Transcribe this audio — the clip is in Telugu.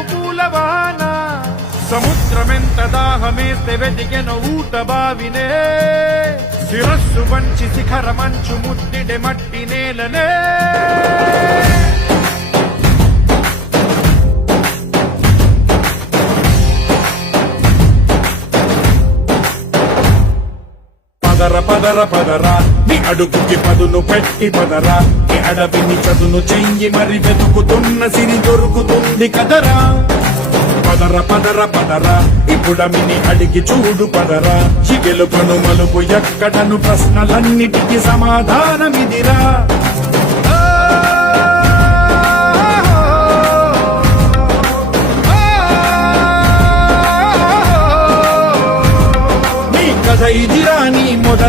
వర్షపు పూలవాన సముద్రమెంత దాహమేస్తే వెతికెను ఊట బావినే శిరస్సు వంచి శిఖర మంచు ముట్టిడే మట్టి నేలనే పదర పదర పదరా నీ అడుగుకి పదును పెట్టి పదరా నీ అడవిని చదును చెయ్యి మరి వెతుకుతున్న సిరి దొరుకుతుంది కదరా పదర పదర పదరా ఇప్పుడమిని అడిగి చూడు పదరా చిగెలుపను మలుపు ఎక్కడను ప్రశ్నలన్నిటికీ సమాధానమిదిరా నీ కథ ఇదిరా నీ మొదటి